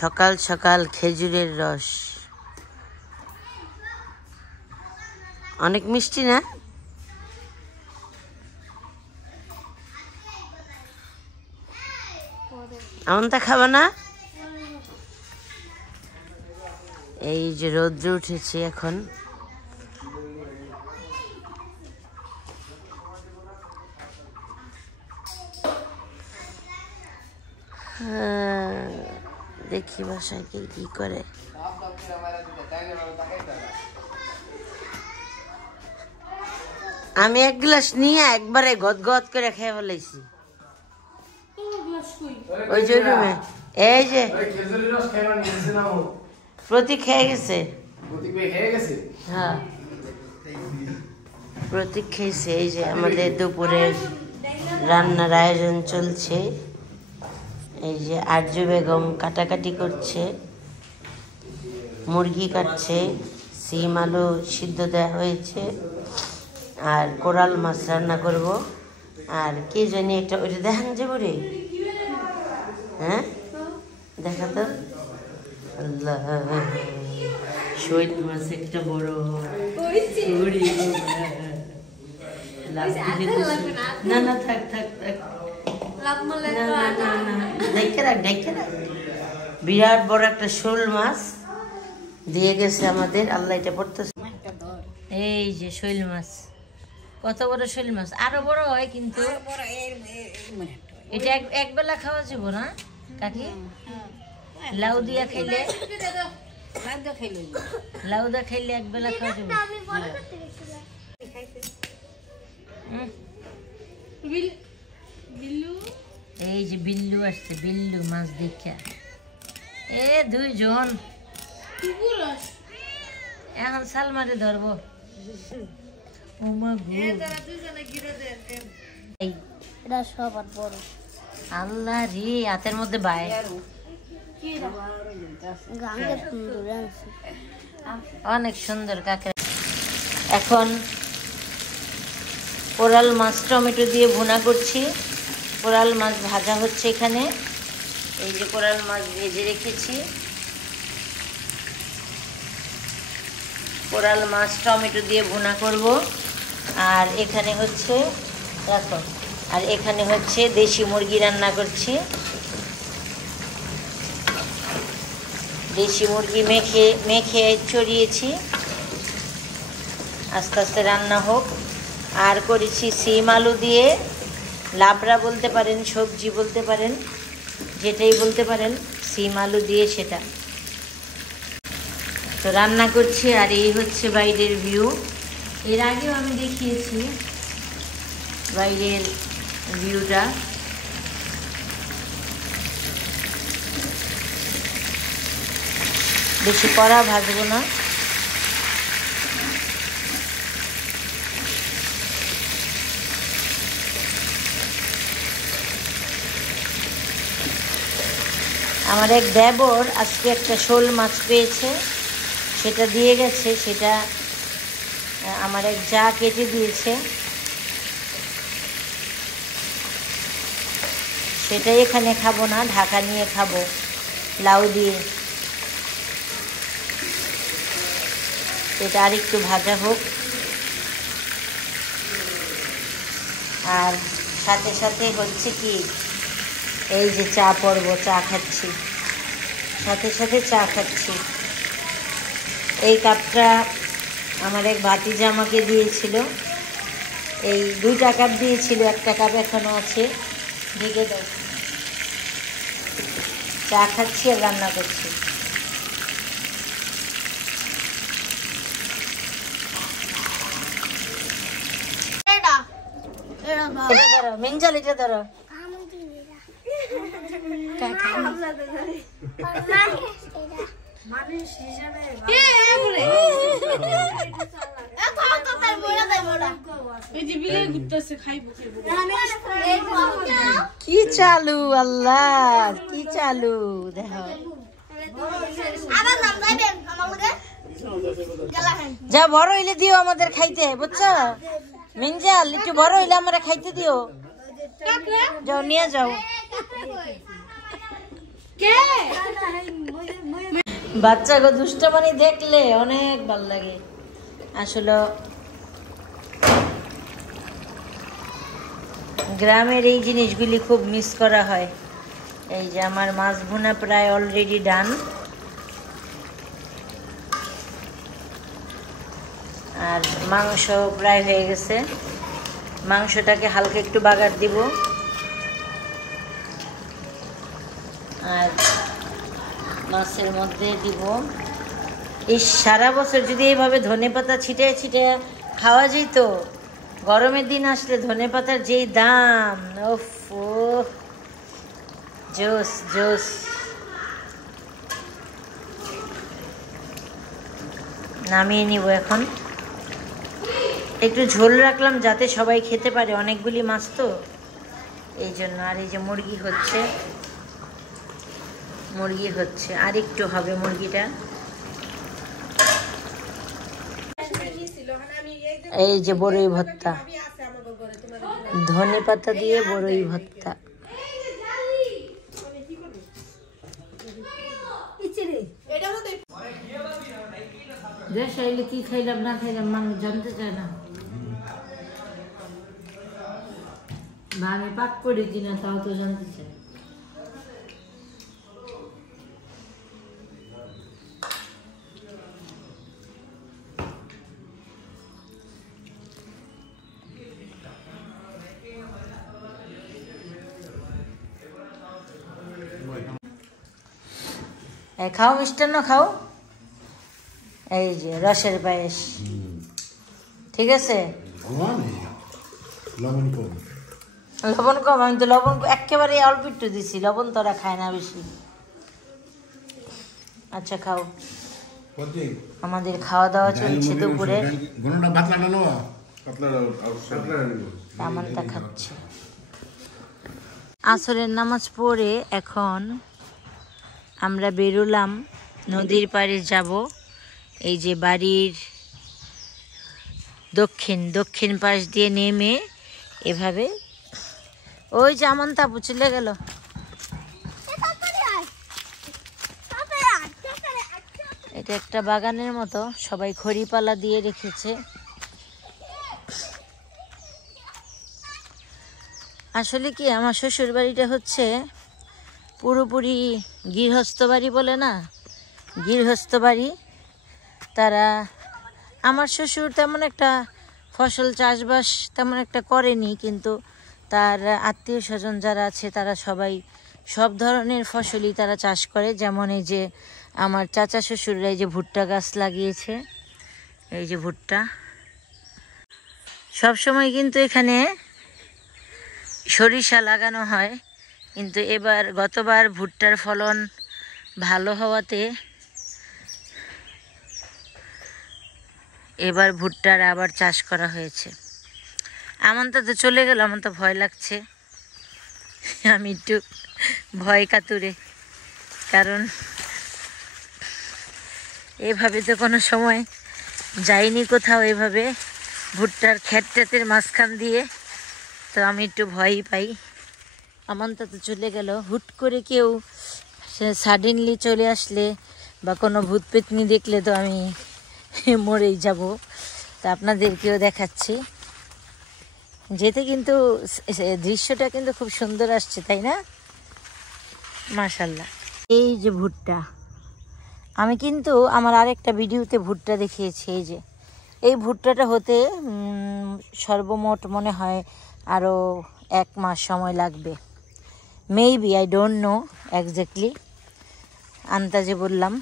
সকাল সকাল খেজুরের রস অনেক মিষ্টি না? আমনটা খাবা না? এই যে রৌদ্র উঠেছে এখন। দেখি বাসায় কি করে। আমি এক গ্লাস নিয়ে একবারে গদ গদ করে খেয়ে ফেলেছি। ওই যে রুমে এই যে প্রতীক খেয়ে গেছে। হ্যাঁ প্রতীক খেয়েছে। এই যে আমাদের দুপুরে রান্নার আয়োজন চলছে। এই যে আরজু বেগম কাটাকাটি করছে, মুরগি কাটছে, সিম আলু সিদ্ধ দেওয়া হয়েছে, আর কোরাল মাছ রান্না করব। আর কে জানি একটা ওইটা দেখান যাবো রে। হ্যাঁ দেখা তো। আল্লাহ শৈল মাছ একটা বড়। না না থাক থাক থাক, বিরাট বড় একটা শোল মাছ দিয়ে গেছে আমাদের। আল্লাহ এটা পড়তেছে। এই যে শৈল মাছ, কত বড় শৈল মাছ। আরো বড় হয় কিন্তু এটা এক বেলা খাওয়া যাব না কাকি? লাউ দিয়া খাইলে, লাউ দা খাইলে এক বেলা খাওয়া যাব। এই যে বিল্লু আসছে, বিল্লু মাছ দেখা। এ দুইজন এখন সালমারে ধরবো। আল্লাহ রে হাতের মধ্যে বাই। অনেক সুন্দর কাঁকড়া। এখন কোরাল মাছ টমেটো দিয়ে ভুনা করছি। কোরাল মাছ ভাজা হচ্ছে এখানে। এই যে কোরাল মাছ ভেজে রেখেছি। কোরাল মাছ টমেটো দিয়ে ভুনা করব। আর এখানে হচ্ছে দেখো, আর এখানে হচ্ছে দেশি মুরগি রান্না করছি। দেশি মুরগি মেখে চড়িয়েছি। আস্তে আস্তে রান্না হোক। আর করেছি সিম আলু দিয়ে লাবড়া বলতে পারেন, সবজি বলতে পারেন, যেটাই বলতে পারেন, সিম আলু দিয়ে সেটা তো রান্না করছি। আর এই হচ্ছে বাইরের ভিউ। এর আগেও আমি দেখিয়েছি বাইরের ভিউটা। বেশি কড়া ভাজবো না। আমার এক দেবর আজকে একটা শোল মাছ পেয়েছে, সেটা দিয়ে গেছে। সেটা আমার এক যা কেটে দিয়েছে। সেটাই এখানে খাবো না, ঢাকা নিয়ে খাবো লাউ দিয়ে। এটা আরেকটু ভাজা হোক। আর সাথে সাথে হচ্ছে কি, এই যে চা পড়ব, চা খাচ্ছি, সাথে সাথে চা খাচ্ছি। এই কাপটা আমার এক ভাতিজা আমাকে দিয়েছিল। এই 2টা কাপ দিয়েছিল, একটা কাপ এখনো আছে, ঢেকে দাও। চা খাচ্ছি আর রান্না করছি। ধরো মিঞ্জাল, এটা ধরো। কি চালু আল্লাহ, কি চালু দেখো। যা বড় হইলে দিও আমাদের খাইতে, বুঝছো মিঞ্জাল? একটু বড় হইলে আমরা খাইতে দিও। যাও নিয়ে যাও। বাচ্চাকে দুষ্টমানি দেখলে অনেক ভালো লাগে আসলে। গ্রামের এই জিনিসগুলি খুব মিস করা হয়। এই যে আমার মাছ ভুনা প্রায় অলরেডি ডান। আর মাংস প্রায় হয়ে গেছে। মাংসটাকে হালকা একটু বাগার দিব। আর মাছের মধ্যে দিব এই সারা বছর যদি এইভাবে ধনেপাতা ছিটিয়ে ছিটিয়ে খাওয়া যেত। গরমের দিন আসলে ধনেপাতার যেই দাম, ওফ জোস জোস। নামিয়ে নিব এখন। একটু ঝোল রাখলাম যাতে সবাই খেতে পারে, অনেকগুলি মাছ তো এই জন্য। আর এই যে মুরগি হচ্ছে, মুরগি হচ্ছে, আর একটু হবে মুরগিটা। এই যে বড়ই ভর্তা, ধনেপাতা দিয়ে বড়ই ভর্তা। দেশ আইলে কি খাইলাম না খাইলাম মানুষ জানতে চায় না। আমি পাক করি কিনা তাও তো জানতে চায়। খাও মিষ্টান্ন খাও। এই যে রসের পায়েস, ঠিক আছে। লবণ কম, আমি তো লবণ একেবারে অল্প একটু দিছি, লবণ তোরা খায় না বেশি। আচ্ছা খাও। আমাদের খাওয়া দাওয়া চলছে দুপুরে। আমানটা খাচ্ছে। আসরের নামাজ পড়ে এখন আমরা বেরোলাম, নদীর পাড়ে যাব। এই যে বাড়ির দক্ষিণ পাশ দিয়ে নেমে এভাবে ওই যে আমানতা আপু চলে গেল। এটা একটা বাগানের মতো, সবাই খড়িপালা দিয়ে রেখেছে। আসলে কি আমার শ্বশুর বাড়িটা হচ্ছে পুরোপুরি গৃহস্থ বাড়ি বলে না, গৃহস্থ বাড়ি। তারা আমার শ্বশুর তেমন একটা ফসল চাষবাস তেমন একটা করেনি, কিন্তু তার আত্মীয় স্বজন যারা আছে তারা সবাই সব ধরনের ফসলই তারা চাষ করে। যেমন এই যে আমার চাচা শ্বশুররা এই যে ভুট্টা গাছ লাগিয়েছে, এই যে ভুট্টা। সব সময় কিন্তু এখানে সরিষা লাগানো হয়, কিন্তু গতবার ভুট্টার ফলন ভালো হওয়াতে এবার ভুট্টার আবার চাষ করা হয়েছে। আমানটা তো চলে গেল, আমার তো ভয় লাগছে। আমি একটু ভয় কাতুরে, কারণ এভাবে তো কোনো সময় যাইনি কোথাও, এভাবে ভুট্টার ক্ষেতটাতের মাঝখান দিয়ে, তো আমি একটু ভয়ই পাই। আমানটা তো চলে গেল। হুট করে কেউ সাডেনলি চলে আসলে বা কোনো ভূত পেতনি দেখলে তো আমি মরেই যাব। তা আপনাদেরকেও দেখাচ্ছি। যেতে কিন্তু দৃশ্যটা কিন্তু খুব সুন্দর আসছে, তাই না? মাশাআল্লাহ। এই যে ভুট্টা, আমি কিন্তু আমার আরেকটা ভিডিওতে ভুট্টা দেখিয়েছি। এই যে এই ভুট্টাটা হতে সর্বমোট মনে হয় আরও 1 মাস সময় লাগবে, maybe, I don't know exactly, আন্দাজে বললাম।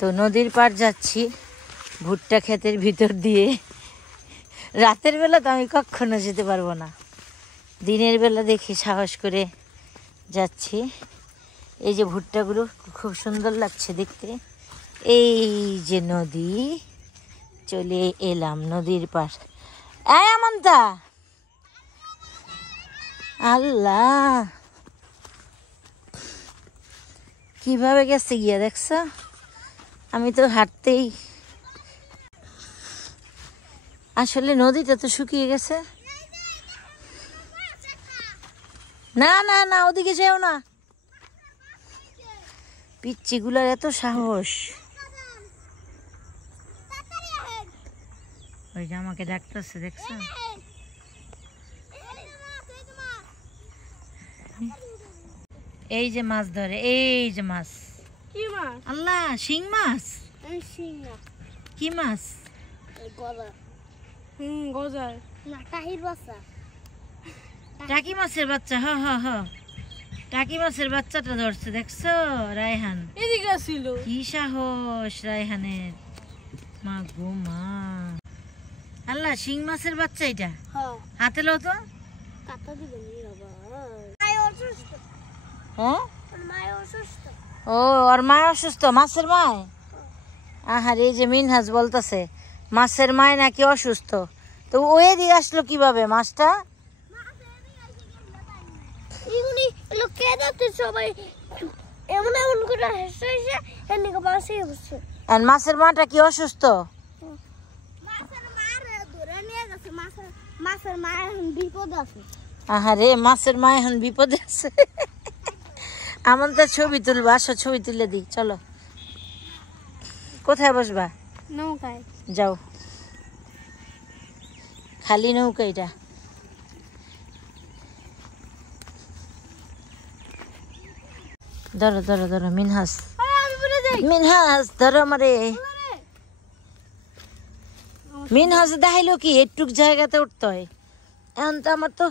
তো নদীর পাড় যাচ্ছি ভুট্টা ক্ষেতের ভিতর দিয়ে। রাতের বেলা তো আমি কখনো যেতে পারবো না, দিনের বেলা দেখি সাহস করে যাচ্ছি। এই যে ভুট্টাগুলো খুব সুন্দর লাগছে দেখতে। এই যে নদী, চলে এলাম নদীর পাড়। আমন্তা, আল্লাহ কিভাবে গেছে গিয়া দেখছ? আমি তো হাঁটতেই, আসলে নদীটা তো শুকিয়ে গেছে। না না না, ওদিকে যেও না, পিচ্চিগুলার এত সাহস। ওই যে আমাকে ডাকতেছে, দেখছো? এই যে মাছ ধরে, এই যে মাছ। কি মাছ? আল্লাহ, শিং মাছ। শিং না, কি মাছ? গজার। গজার না, টাহির বাচ্চা। টাকি মাছের বাচ্চা। হ হ হ, টাকি মাছের বাচ্চাটা ধরছে, দেখছো রায়হান? এদিকে ছিল। কি সাহস রায়হানের, মা গো মা। আল্লাহ, শিং মাছের বাচ্চা এটা। হ্যাঁ, হাতে লো তো। কাটা দিবেন বাবা। মায় অসুস্থ। হ্যাঁ, মায় অসুস্থ। ও, আর মা অসুস্থ? মাছের মায়? আহার, এই যে মিনহাজ বলতেছে মাছের মায় নাকি অসুস্থ। তো ওই দিকে আসলো কিভাবে মাছটা? এগুলি লোকে যাচ্ছে সবাই এমন এমন করে হেসে হেসে এদিকে পাশে বসছে। আর মাছের মাটা কি অসুস্থ? মাছের মার ধরে নিয়ে গেছে। মাছের মা এখন বিপদ আছে। আহারে, মাছের মা এখন বিপদে আছে। আমার তো ছবি তুলবো, আসো ছবি তুলে দিই, চলো। কোথায় বসবা? নৌকায় যাও, খালি নৌকা এটা। ধরো ধরো ধরো মিনহাস, মিনহাস ধরো আমারে। মিনহাস দেখাইলো কি একটুক জায়গাতে উঠতে হয়। এখন তো আমার তো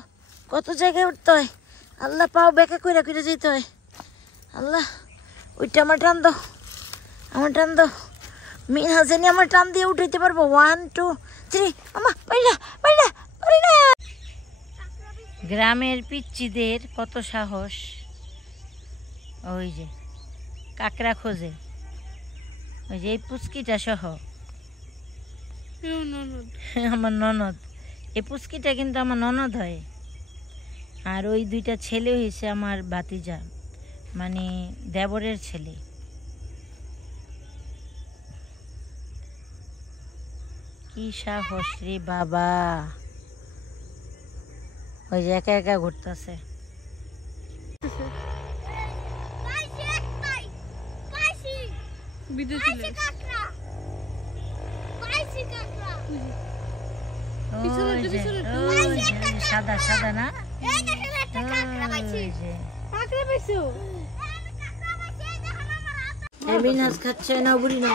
কত জায়গায় উঠতে হয়। আল্লাহ, পাও বেঁকা কইরা কইরা যেতে হয়। আল্লাহ, ওইটা আমার টান দাও, আমার টান দাও। মিনহাস জানি আমার টান দিয়ে উঠাইতে পারবো। 1 2 3, আমা পাইলা পাইলা পাইলা। গ্রামের পিচ্চিদের কত সাহস। ওই যে কাকড়া খোঁজে, ওই যে এই পুচকিটা সহ। আমার ননদ, এই পুচকিটা কিন্তু আমার ননদ হয়। আর ওই দুইটা ছেলে হয়েছে আমার ভাতিজা, মানে দেবরের ছেলে। কি সাহস রে বাবা। ওই যে একা একা ঘুরতেছে। সাদা সাদা না, মিনহাস খাচ্ছে না, বুড়ি না।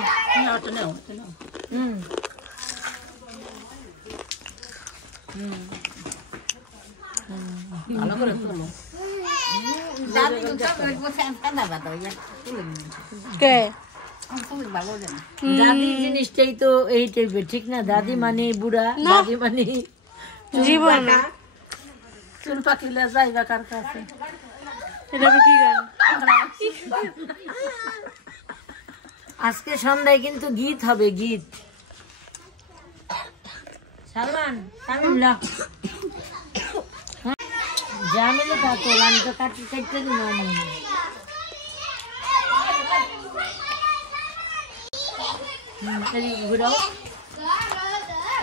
দাদি জিনিসটাই তো এই টাইপের, ঠিক না? দাদি মানে বুড়া, দাদি মানে জীবন। চুল পাকিলে যাইবা কার কাছে? আজকে সন্ধ্যায় কিন্তু গীত হবে, গীত। সালমান, তামিম লা জামিলে কাটো, আমি তো কাটতে কাটতে দিন।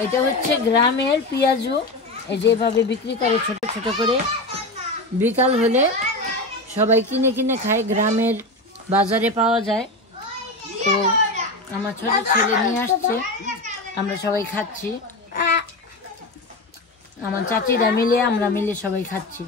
এটা হচ্ছে গ্রামের পেঁয়াজু, যেভাবে বিক্রি করে ছোট ছোট করে। বিকাল হলে সবাই কিনে কিনে খায়, গ্রামের বাজারে পাওয়া যায়। তো আমার ছোট ছেলে নিয়ে আসছে, আমরা সবাই খাচ্ছি। আমার চাচিরা মিলে, আমরা মিলে সবাই খাচ্ছি।